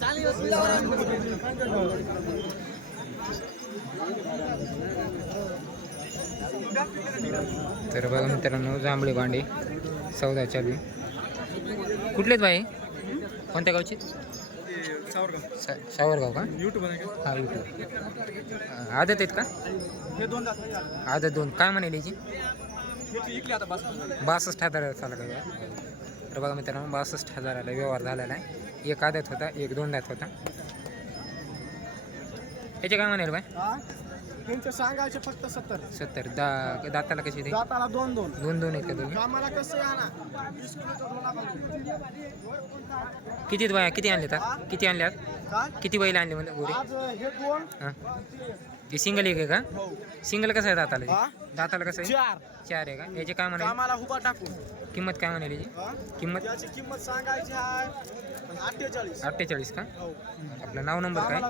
चालेल तर बघा मित्रांनो जांभळे भांडे सौदा चालू. कुठलेच बाई? कोणत्या गावचे? सावरगाव सा- सावरगाव का? हा युट्यूब आदत आहेत का? आदत दोन. काय म्हणाली याची बासष्ट हजार चालत का तर बघा मित्रांनो बासष्ट हजाराला व्यवहार झालेला आहे. एक आदत होता एक दोन दात होता. याचे काय म्हणाल बाय? त्यांचे सांगायचे फक्त सत्तर. सत्तर. दा दाताला कशी दाताला दोन दोन. दोन दोन आहेत का कामाला कसं आहे ना? वीस किलोचं दोन आपण. किती बाया? किती आणले आता किती आणल्यात? काय किती बैल आणले म्हणजे गोरे? आज हे दोन. हां. ते सिंगल एक आहे का? हो. सिंगल कसं आहे दाताला? हा? दाताला कसं आहे? चार. चार आहे का? याचे काय म्हणाले? कामाला उभा टाकून. किंमत काय म्हणाली याची? हा? किंमत? त्याची किंमत सांगायची आहे. अठ्ठेचाळीस. अठ्ठेचाळीस का? हो. आपलं नाव नंबर काय.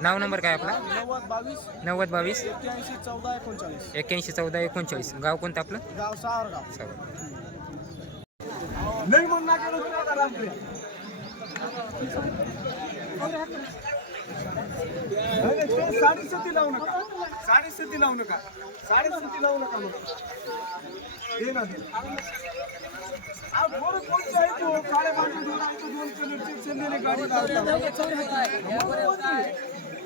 नाव नंबर काय आपला? नव्वद बावीस. नव्वद बावीस. एक्क्याऐंशी चौदा एकोणचाळीस. एक्क्याऐंशी चौदा एकोणचाळीस. गाव कोणतं आपलं? गाव सावरगाव. साडेसती लावू नका. साडेसती लावू नका. साडेसती लावू नका मग. ना गाडी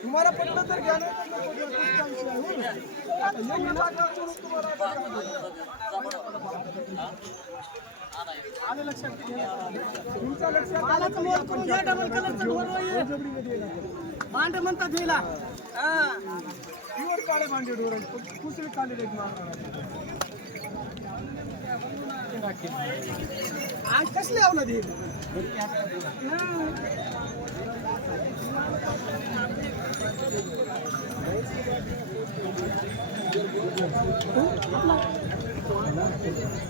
तुम्हाला पटलं तर घ्या तर तुम्हाला आलं लक्षात डबल म्हणतात हिला प्युअर काळे भांडे ढोर आहेत कुसळे आहेत आज कसले आवला दे ते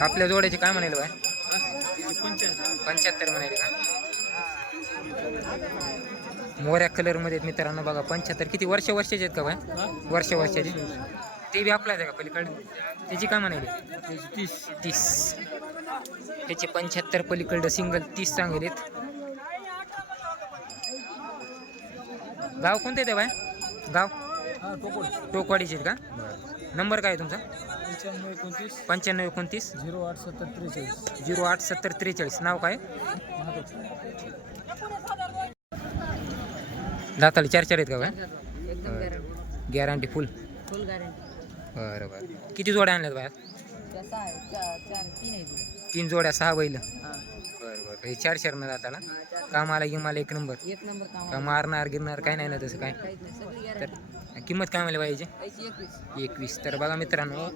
आपल्या जोड्याचे काय म्हणाले बाय? पंच्याहत्तर म्हणाले का? मोऱ्या कलरमध्ये मध्ये मित्रांनो बघा पंच्याहत्तर. किती? वर्ष वर्षाचे आहेत का बाय? वर्ष वर्षाचे? ते बी आपल्याच आहे का पलीकडे? त्याची काय म्हणाली? तीस. तीस. त्याचे पंच्याहत्तर पलीकडं सिंगल तीस सांगेलेत. गाव कोणते ते बाय? गाव? टोकवाडीचे आहेत का? नंबर काय आहे तुमचा? पंच्याण्णव एकोणतीस. पंच्याण्णव एकोणतीस. झिरो आठ सत्तर त्रेचाळीस. झिरो आठ सत्तर त्रेचाळीस. नाव काय? दाताला चार चार आहेत का काय गॅरंटी फुल फुल गॅरंटी बरं बरं किती जोड्या आणल्यात चार चार तीन जोड्या सहा बैल. हां. बरं बरं हे चार चार ना दाताला कामाला गिमाला एक नंबर. एक नंबर काम का मारणार गिरणार काय नाही ना तसं काय? काहीच नाही. सगळी तर गॅरंटी किंमत काय म्हणली पाहिजे पैसे एकवीस. एकवीस. तर बघा मित्रांनो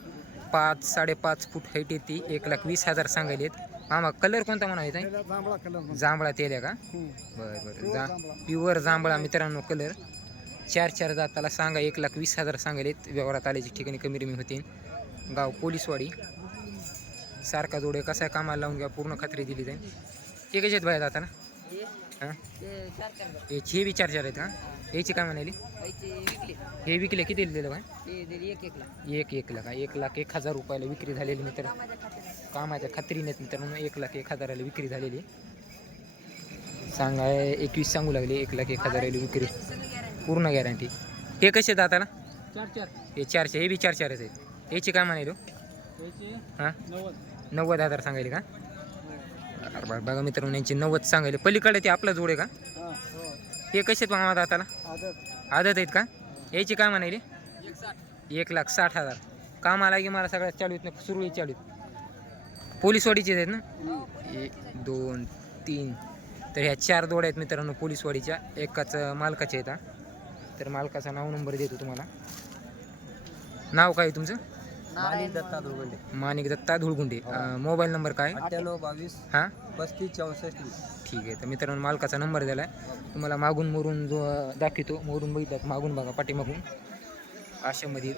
पाच साडेपाच फूट हाईट येते. एक लाख वीस हजार सांगायलेत मामा कलर कोणता म्हणायचा आहे जांभळा कलर जांभळा तेल आहे का? बरं बरं. जा प्युअर जांभळा मित्रांनो कलर चार चार दाताला सांगा एक लाख वीस हजार सांगायलेत व्यवहारात आल्याची ठिकाणी कमी रमी होते. गाव पोलीसवाडी. सारखा जोडे कसा कामाला लावून घ्या पूर्ण खात्री दिली जाईल. ते आहेत बाहेर दाताला हे? हां? हे बी चार चार आहेत का याची काय म्हणाली? हे विकले किती दिलं दिले एक एक लाख. एक एक लाख एक हजार रुपयाला विक्री झालेली मित्र. कामाच्या खात्यात कामाच्या खात्रीने मित्रांनो एक लाख एक हजाराला विक्री झालेली. सांगाय एकवीस सांगू लागले एक लाख एक हजाराला विक्री. पूर्ण गॅरंटी हे कसे दाताला? चार चार. हे चारशे हे बी चार चारच आहेत. याची काय म्हणालो याचे हां? नव्वद. हजार सांगायले का? बरं बरं बघा मित्रांनो यांची नव्वद सांगायले. पलीकडे ते आपला जोड आहे का? हां हो. हे कसे आहेत मामा दाताला? आदत. आदत आहेत का? याची काय म्हणाली? एक लाख साठ हजार. काम आला की मला सगळ्यात चालू आहेत ना सुरळीत चालू आहेत. पोलीसवाडीचे आहेत ना? एक दोन तीन. तर ह्या चार दोड्या आहेत मित्रांनो पोलीसवाडीच्या एकाच मालकाच्या आहेत हा. तर मालकाचा नाव नंबर देतो तुम्हाला. नाव काय आहे तुमचं? माणिक दत्ता दुर्गंडे माणिक दत्ता धुळगुंडे. अं, मोबाईल नंबर काय? अठ्ठ्याण्णव बावीस हां? पस्तीस चौसष्ट ठीक आहे. तर मित्रांनो मालकाचा नंबर दिला आहे तुम्हाला मागून मोरून जो दाखवतो. मोरून बघितलात मागून बघा पाठीमागून. अशामध्ये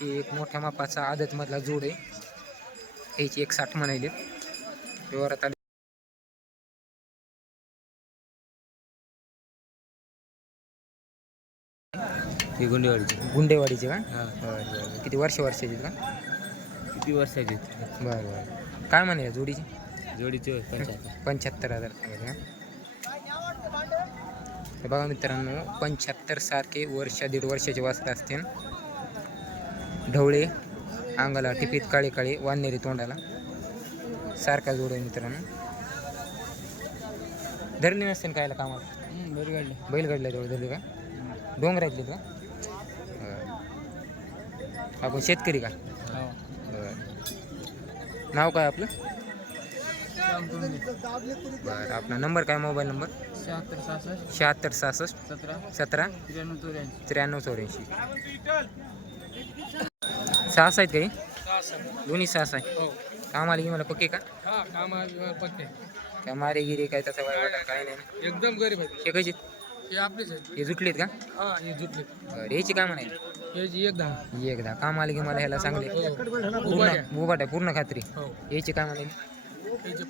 हे एक मोठ्या मापाचा आदतमधला जोड आहे. ह्याची एक साठ म्हणाले व्यवहारात आले. ही गुंडेवाडीची. गुंडेवाडीचे का? हां. बरं बरं किती वर्ष वर्षाचे का? किती वर्षाची बरं बरं. काय म्हणे जोडीची? जोडीची पंच्याहत्तर. हजार सांगितलं का तर बघा मित्रांनो पंच्याहत्तर सारखे वर्ष दीड वर्षाचे वाचत असतील. ढवळे अंगाला टिपीत काळे काळे वाननेरी तोंडाला. सारखा जोड आहे मित्रांनो. धरली नसतील कायला कामाला? बरी गाडी बैलगाडीला जवळ धरली का? डोंगरातली का? बरं. आपण शेतकरी का? बरं. नाव काय आपलं? बरं आपला नंबर काय? Mobile number? शहात्तर सहासष्ट. शहात्तर सहासष्ट. सतरा. सतरा. त्र्याण्णव चौऱ्याऐंशी. त्र्याण्णव चौऱ्याऐंशी. सहास आहेत काही? दोन्ही सहास आहे हो. कामाला की मला पक्के का? हा पक्के. काय मारे गिरे काय तसं काय नाही. एकदम गरीब आहे हे कशी? हे आपलेच आहे हे जुटलेत का? हा हे जुटले बरं याची काय म्हणायला हे जी एक दहा ही एकदा. काम आले की मला ह्याला चांगले. पूर्ण बुबाट आहे पूर्ण खात्री. हो. याची काय म्हणाली?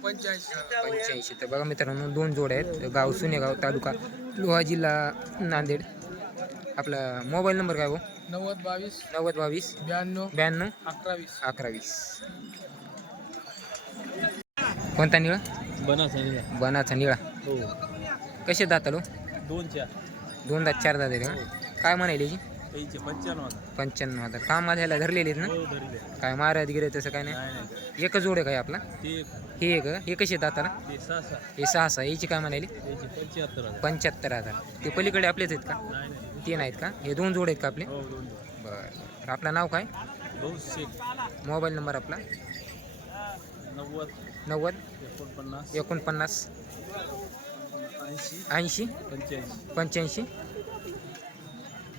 पंच्याऐंशी. तर बघा मित्रांनो दोन जोड आहेत. गाव सुनेगाव तालुका लोहा जिल्हा नांदेड. आपला मोबाईल नंबर काय हो? नव्वद बावीस. नव्वद बावीस. ब्याण्णव. ब्याण्णव. अकरा वीस अकरा वीस कोणता निळा? बना सांगितलं बनाचा निळा. हो. कसे दातालो? दोन चार. दोन दात चार दात आहेत का? काय म्हणायला याचे? पंच्याण्णव हजार. काम ह्याला धरलेले आहेत ना? हो काय महाराज गिरे तसं काय नाही? एकच जोड आहे काय आपला? हे एक हे कसे दाताला ते सहा सहा. हे सहा सहा. याची काय म्हणाली? पंच्याहत्तर हजार. ते पलीकडे आपलेच आहेत का? ते नाहीत का? हे दोन जोड आहेत का आपले? हो बरं. आपलं नाव काय? मोबाईल नंबर आपला? नव्वद. नव्वद. एकोणपन्नास. एकोणपन्नास. ऐंशी. ऐंशी. पंच्याऐंशी. पंच्याऐंशी.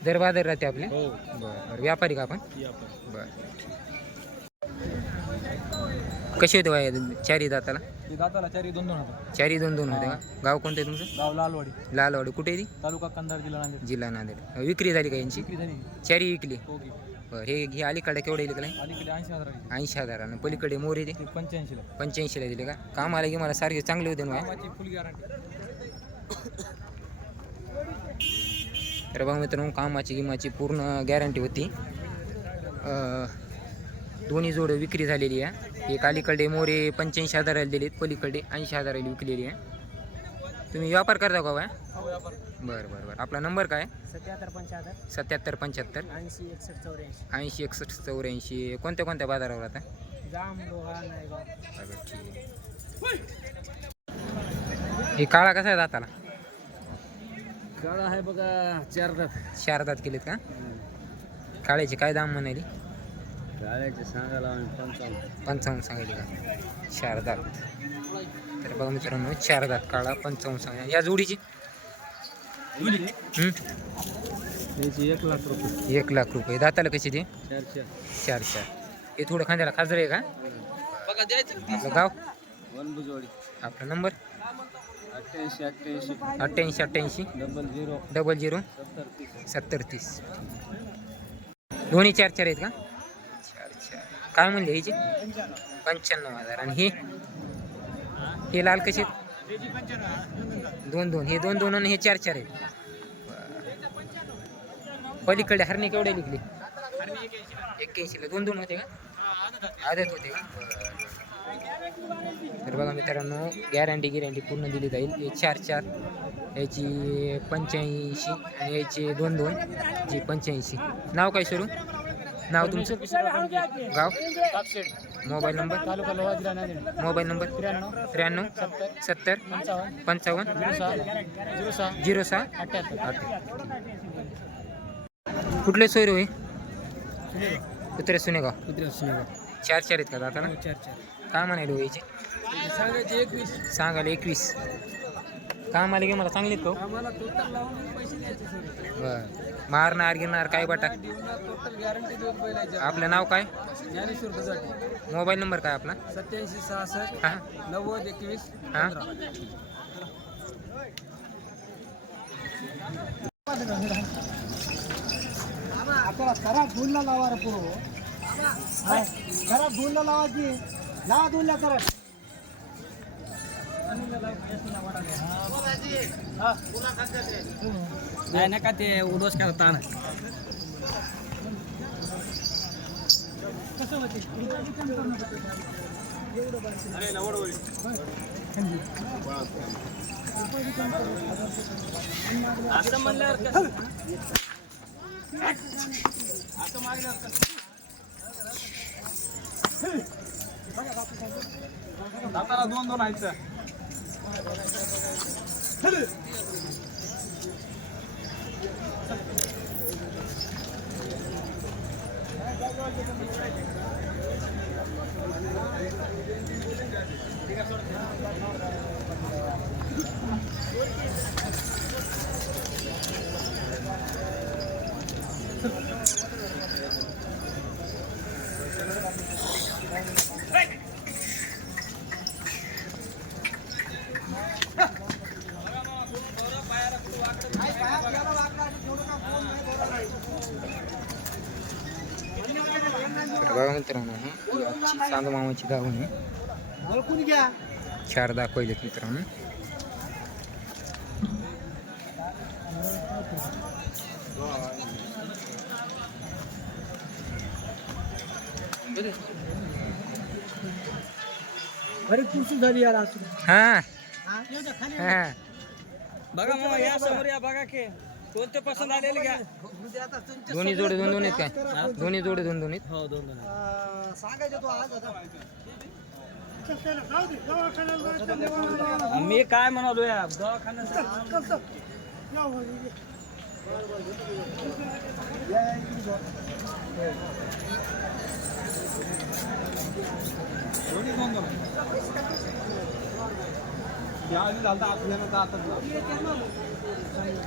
दर बाजार राहते आपले? हो. बरं. व्यापारी का आपण? बरं. कसे होते वाय चारी दाताला? दाताला चारी दोन दोन होता. चारी दोन दोन होते का? गाव कोणतं आहे तुमचं? गाव लालवाडी. लालवाडी. कुठे आहे ती? तालुका कंधार जिल्हा नांदेड. जिल्हा नांदेड. विक्री झाली का यांची? विक्री झाली. चारी विकली. हो बरं. हे हे अलीकडे केवढे दिले का अलीकडे ऐंशी हजार आहे. ऐंशी हजारानं. पलीकडे मोर येते ते? पंच्याऐंशीला. पंच्याऐंशीला दिले का? काम आलं की मला सारखे चांगले होते ना वाय. कामाची फुल गॅरंटी तर बघा मित्रांनो कामाची किमाची पूर्ण गॅरंटी होती. दोन्ही जोडं विक्री झालेली आहे. एक अलीकडे मोरे पंच्याऐंशी हजाराला दिलेत पलीकडे ऐंशी हजाराला विकलेली आहे. तुम्ही व्यापार करता का बाय हो व्यापार बरं बरं बरं. आपला नंबर काय? सत्याहत्तर पंच्याहत्तर. सत्याहत्तर पंच्याहत्तर. ऐंशी एकसष्ट चौऱ्याऐंशी. ऐंशी एकसष्ट चौऱ्याऐंशी. कोणत्या कोणत्या बाजारावर आता? जाम लोहा नायगाव बरं ठीक आहे. हे काळा कसा आहे दाताला? काळा आहे बघा चार दात. चार दात केलेत का? काळ्याचे काय दाम म्हणाली काळ्याचे सांगायला पंचावन्न. पंचावन्न सांगायचे का? चार दात. तर बघा मित्रांनो चार दात काळा पंचावन्न सांगा. या जोडीची? एक लाख रुपये. एक लाख रुपये. दाताला कशी ते? चार चार. चार चार. हे थोडं खांद्याला खाजर आहे का? बघा द्यायचं. आपलं गाव? आपला नंबर? अठ्ठ्याऐंशी अठ्ठ्याऐंशी. अठ्ठ्याऐंशी अठ्ठ्याऐंशी. Double zero. Double zero. सत्तर तीस. सत्तर तीस. दोन्ही चार चार आहेत का? चार चार. काय म्हणले ह्याची पंच्याण्णव हजार. आणि हे? हे लाल कसे दोन दोन. हे दोन दोन आणि हे चार चार आहेत. पलीकडे हरणे केवढे लिखले? एक्क्याऐंशीला. दोन दोन होते का? आदत होते का? तर बघा मित्रांनो गॅरंटी गिरंटी पूर्ण दिली जाईल. हे चार चार याची पंच्याऐंशी आणि याची दोन दोन जी पंच्याऐंशी. नाव काय सुरू? नाव तुमचं? गाव? Mobile number? Mobile number? त्र्याण्णव सत्तर पंचावन्न झिरो सहा झिरो सहा अठ्ठ्याहत्तर. कुठले सोयरे होय कुत्रे सुनेगाव कुत्रे सुनेगाव. चार चार आहेत का दाताला हो, चार चार. काय म्हणायला हो याचे? सांगायचे एकवीस. सांगायला एकवीस काम आले की मला चांगले तो हो? बरं. मारणार गिरणार काय बटा? आपलं नाव काय? मोबाईल नंबर काय आपला? सत्याऐंशी सहासष्ट हां. नव्वद एकवीस हा. आपल्याला करा दोनला लावा रे पुरो करा लावायची लावा दोन लावा दोनला करा नाही नका ते उडोस करा ताण. असं म्हणल्यावर कसं? असं मागल्यावर कसं? दाताला दोन दोन आहेत तर चांदमामाची गाव आहे ओळखून घ्या. चार दाखवलेत मित्रांनो. अरे कुसू झाली यार हा. हा बघा मग या समोर या बघा की. कोणते पसंत आलेले घ्या. दोन्ही जोडे दोन दोन आहेत काय दोन्ही जोडे दोन दोन आहेत. हो दोन दोन सांगायचं तो आज मी काय म्हणालो या दवाखान्यात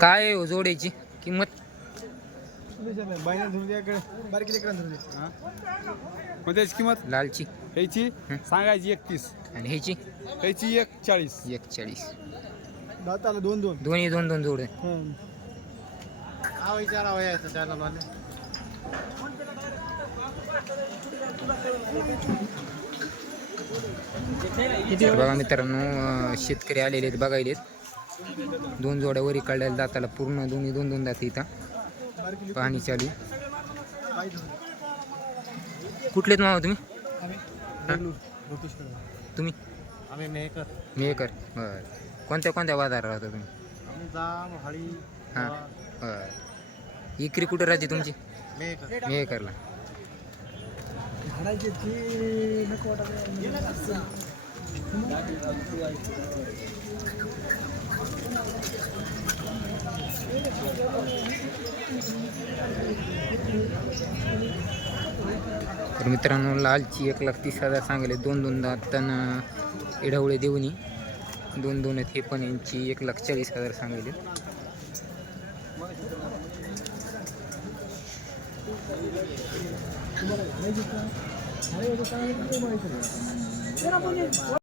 काय आहे हो जोड्याची? किंमत? कोणत्याची किंमत? लालची. ह्याची. सांगायची एकतीस. आणि ह्याची? ह्याची एक चाळीस एक चाळीस दाताला दोन दोन. दोन्ही दोन दोन जोडे हा. यायचं त्याला तर बघा मित्रांनो शेतकरी आलेले आहेत बघायलेत. दोन जोड्या वरी काढलेल्या दाताला पूर्ण दोन्ही दोन दोन दात इथं. पाणी चालू. कुठलेत मावा तुम्ही? तुम्ही? आम्ही मेकर मेकर बर. कोणत्या कोणत्या बाजारात राहता तुम्ही? आम्ही जाम हळी हां. बर. इकरी कुठे राहते तुमची? मेकर मेकरला तर मित्रांनो लालची एक लाख तीस हजार सांगले. दोन दोन दाताना एढवळे देऊनी दोन दोन आहेत हे पण यांची एक लाख चाळीस हजार सांगले.